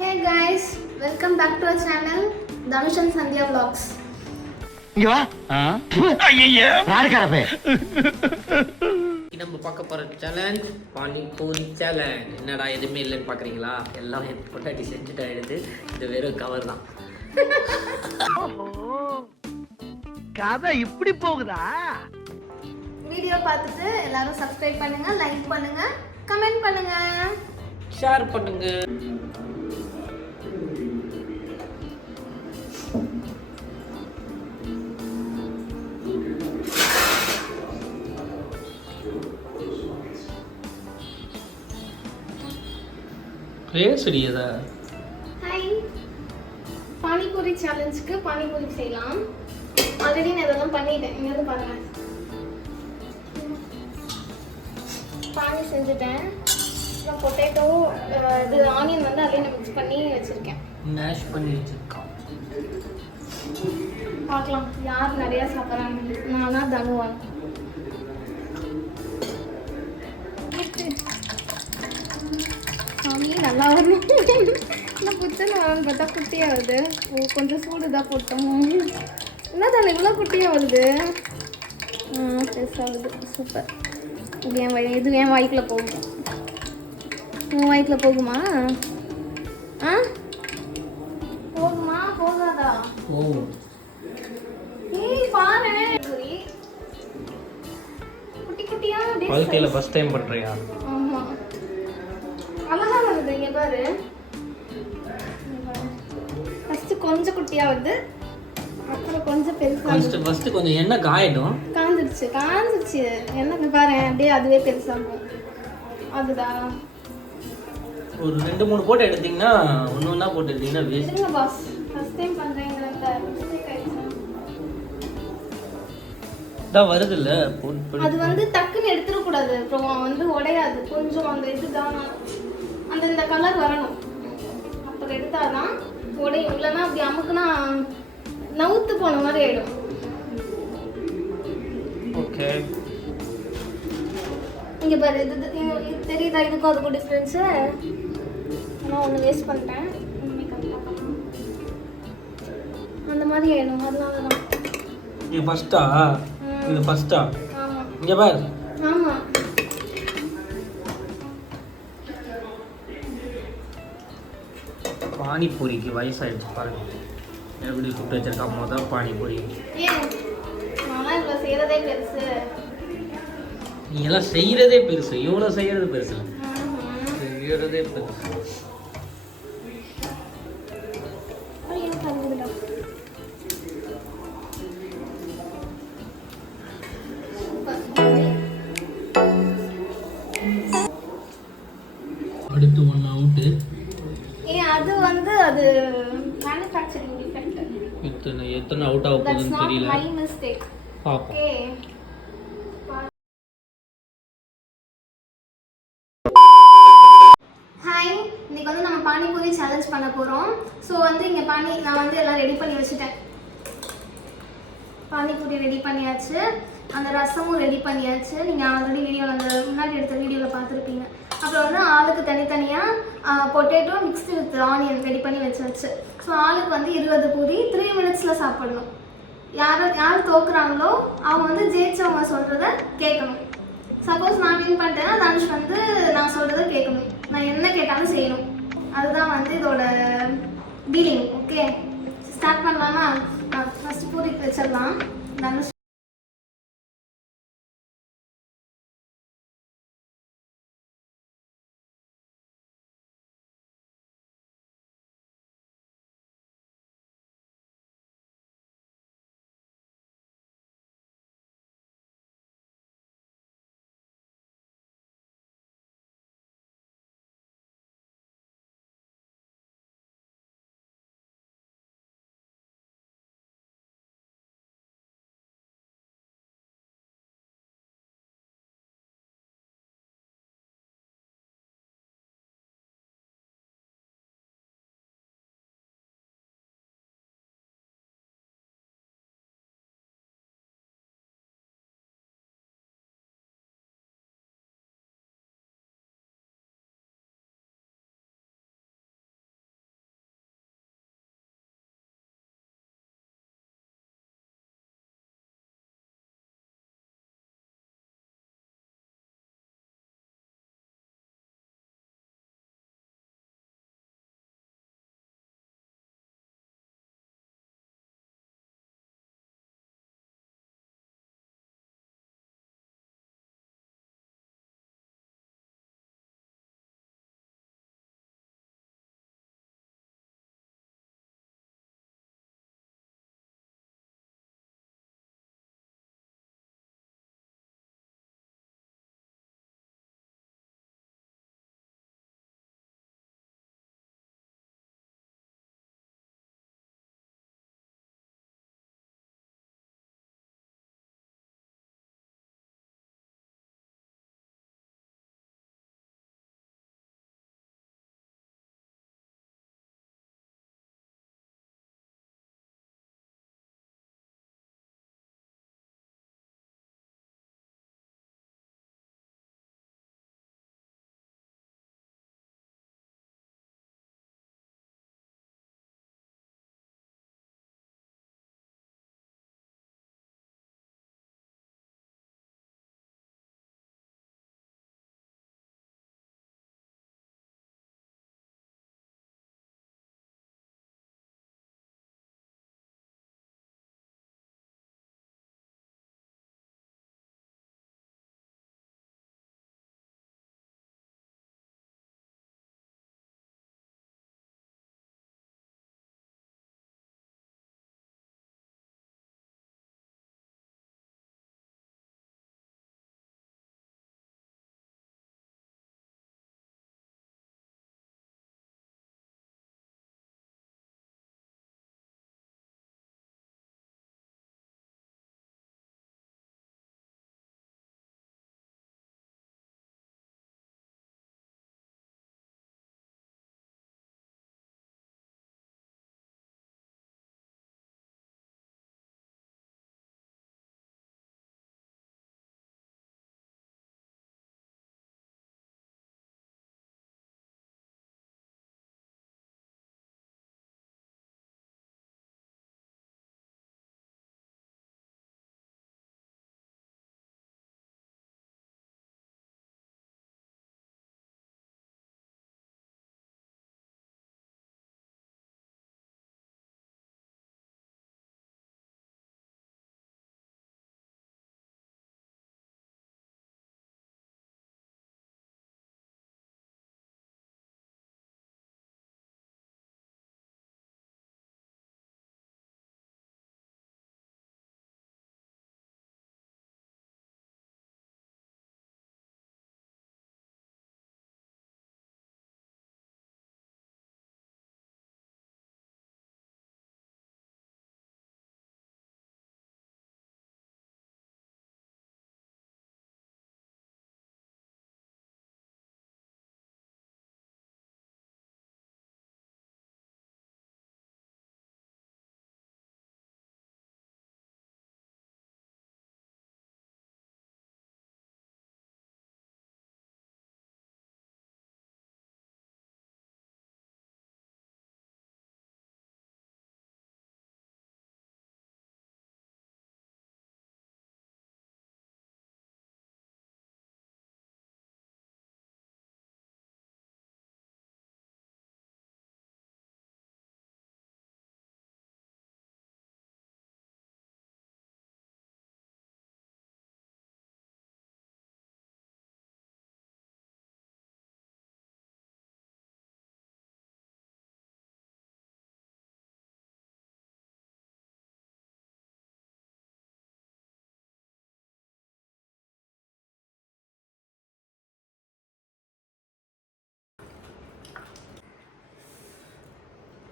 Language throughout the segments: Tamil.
Hey guys, welcome back to our channel, Dhanush and Sandhya Vlogs. இங்க வா. ஐயையே. யாருக்காரப்பே? நம்ம பார்க்க போகிற சேலஞ்ச் பானிபூரி சேலஞ்ச். என்னடா எதுவுமே இல்லைன்னு பார்க்குறீங்களா? எல்லாம் என் பொண்டாட்டி செஞ்சுட்டு ஆயிடுது. இது வெறும் கவர் தான். கதை இப்படி போகுதா? வீடியோ பார்த்துட்டு எல்லாரும் சப்ஸ்கிரைப் பண்ணுங்க, லைக் பண்ணுங்க, கமெண்ட் பண்ணுங்க, ஷேர் பண்ணுங்க. பேசுடி எதா? ஹாய், பானிபூரி சேலஞ்சுக்கு பானிபூரி செய்யலாம். ஆல்ரெடி நான் இதெல்லாம் பண்ணிட்டேன். இங்க வந்து பாருங்க, பானி செஞ்சுட்டேன். அப்புறம் பொட்டேட்டோ, இது ஆனியன் வந்து அதிலே நான் மிக்ஸ் பண்ணி வச்சிருக்கேன். மேஷ் பண்ணி வச்சிருக்கோம். பார்க்கலாம் யார் நிறையா சாப்பிட்றாங்க. நானா தனுவான். சாமி நல்லா வரணும். என்ன புத்தனை வரணும்னு பார்த்தா குட்டியாக வருது. ஓ, கொஞ்சம் சூடு தான் போட்டோம். என்ன தானே இவ்வளோ குட்டியாக வருது? பெருசாகுது. சூப்பர். இது என் வாய்க்குள்ளே போகும். உன் வாய்க்குள்ள போகுமா? ஆ, போகுமா போகாதா? ஓ, ஏய் பாரு, குட்டி குட்டியா வாழ்க்கையில் ஃபர்ஸ்ட் டைம் பண்ணுறியா? ஆமா, அழகா வருது. இங்க பாரு, ஃபர்ஸ்ட் கொஞ்சம் குட்டியா வருது, அப்புறம் கொஞ்சம் பெருசா. ஃபர்ஸ்ட் கொஞ்சம் எண்ணெய் காயிடும். காஞ்சிருச்சு என்ன பாரு, அப்படியே அதுவே பெருசாகும். அதுதான் ஒரு 2-3 போட்டு எடுத்தீங்கன்னா ஒன்று ஒன்றா போட்டு எடுத்தீங்கன்னா வேஸ்ட். இருங்க பாஸ், ஃபர்ஸ்ட் டைம் பண்றேங்கிறத மிஸ்டேக் ஆயிடுச்சு. தான் வருது இல்லை? அது வந்து டக்குன்னு எடுத்துட கூடாது, அப்புறம் வந்து உடையாது. கொஞ்சம் அந்த இதுதான் அந்த இந்த கலர் வரணும், அப்புறம் எடுத்தாதான் உடையும். இல்லைன்னா அப்படி அமுக்குனா நவுத்து போன மாதிரி ஆயிடும். ஓகே, இங்க பாரு, இது தெரியுதா? இதுக்கும் அதுக்கும் டிஃப்ரென்ஸு. நான் ஒன்று வேஸ்ட் பண்ணிட்டேன். அந்த மாதிரி ஆயிடும். அதனால தான் இது ஃபர்ஸ்டா? இது ஃபர்ஸ்டா? ஆமா இங்கே பாரு. ஆமா, பானிபூரிக்கு வயசாயிடுச்சு பாருங்க. எப்படி சுட்டு வச்சிருக்கா மொதல் பானிபூரி. ஏன் நான்லாம் இவ்வளோ செய்யறதே பெருசு. நீ எல்லாம் செய்யறதே பெருசு, இவ்வளோ செய்யறது பெருசு இல்லை, ம்ஹும். செய்யறதே பெருசு. ஐயோ, கலந்துடா. அடுத்து ஒன்று அவுட்டு. அது வந்து அது மேனுஃபேக்சரிங் டிஃபெக்ட். எத்தனை அவுட் ஆக தட்ஸ் போகுதுன்னு நாட் தெரியல. My mistake. பார்ப்போம். ஓகே, ஹாய், இன்னைக்கு வந்து நம்ம பானிபூரி சேலஞ்ச் பண்ண போகிறோம். ஸோ வந்து இங்கே நான் வந்து எல்லாம் ரெடி பண்ணி வச்சுட்டேன். பானிபூரி ரெடி பண்ணியாச்சு, அந்த ரசமும் ரெடி பண்ணியாச்சு. நீங்கள் ஆல்ரெடி வீடியோவில், அந்த முன்னாடி எடுத்த வீடியோவில் பார்த்துருப்பீங்க. அப்புறம் வந்து ஆளுக்கு தனித்தனியாக potato mixed with onion ready பண்ணி வச்சாச்சு. ஸோ ஆளுக்கு வந்து 20 பூரி 3 மினிட்ஸில் சாப்பிடணும். யார் தோக்குறாங்களோ அவங்க வந்து ஜெயிச்சவங்க சொல்கிறத கேட்கணும். சப்போஸ் நான் வின் பண்ணிட்டேன்னா தனுஷ் வந்து நான் சொல்கிறத கேட்கணும். நான் என்ன கேட்டாலும் செய்யணும். அதுதான் வந்து இதோட டீலிங். ஓகே, ஸ்டார்ட் பண்ணலாமா? ஃபஸ்ட்டு பூரி வச்சிடலாம். தனுஷ்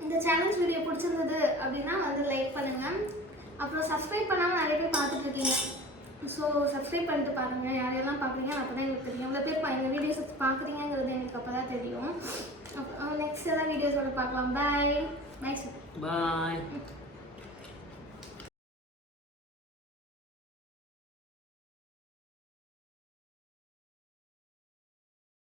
இந்த சேலஞ்ச் வீடியோ பிடிச்சிருந்தது அப்படின்னா வந்து லைக் பண்ணுங்கள். அப்புறம் சப்ஸ்கிரைப் பண்ணாமல் நிறைய பேர் பார்த்துட்ருக்கீங்க. ஸோ சப்ஸ்கிரைப் பண்ணிட்டு பாருங்கள். யாரெல்லாம் பார்க்குறீங்க அப்போ தான் எனக்கு தெரியும். எவ்வளோ பேர் இந்த வீடியோஸ் பார்க்குறீங்கிறது எனக்கு அப்போ தான் தெரியும். நெக்ஸ்ட் ஏதாவது வீடியோஸோட பார்க்கலாம். பாய் பாய் சார். பாய்.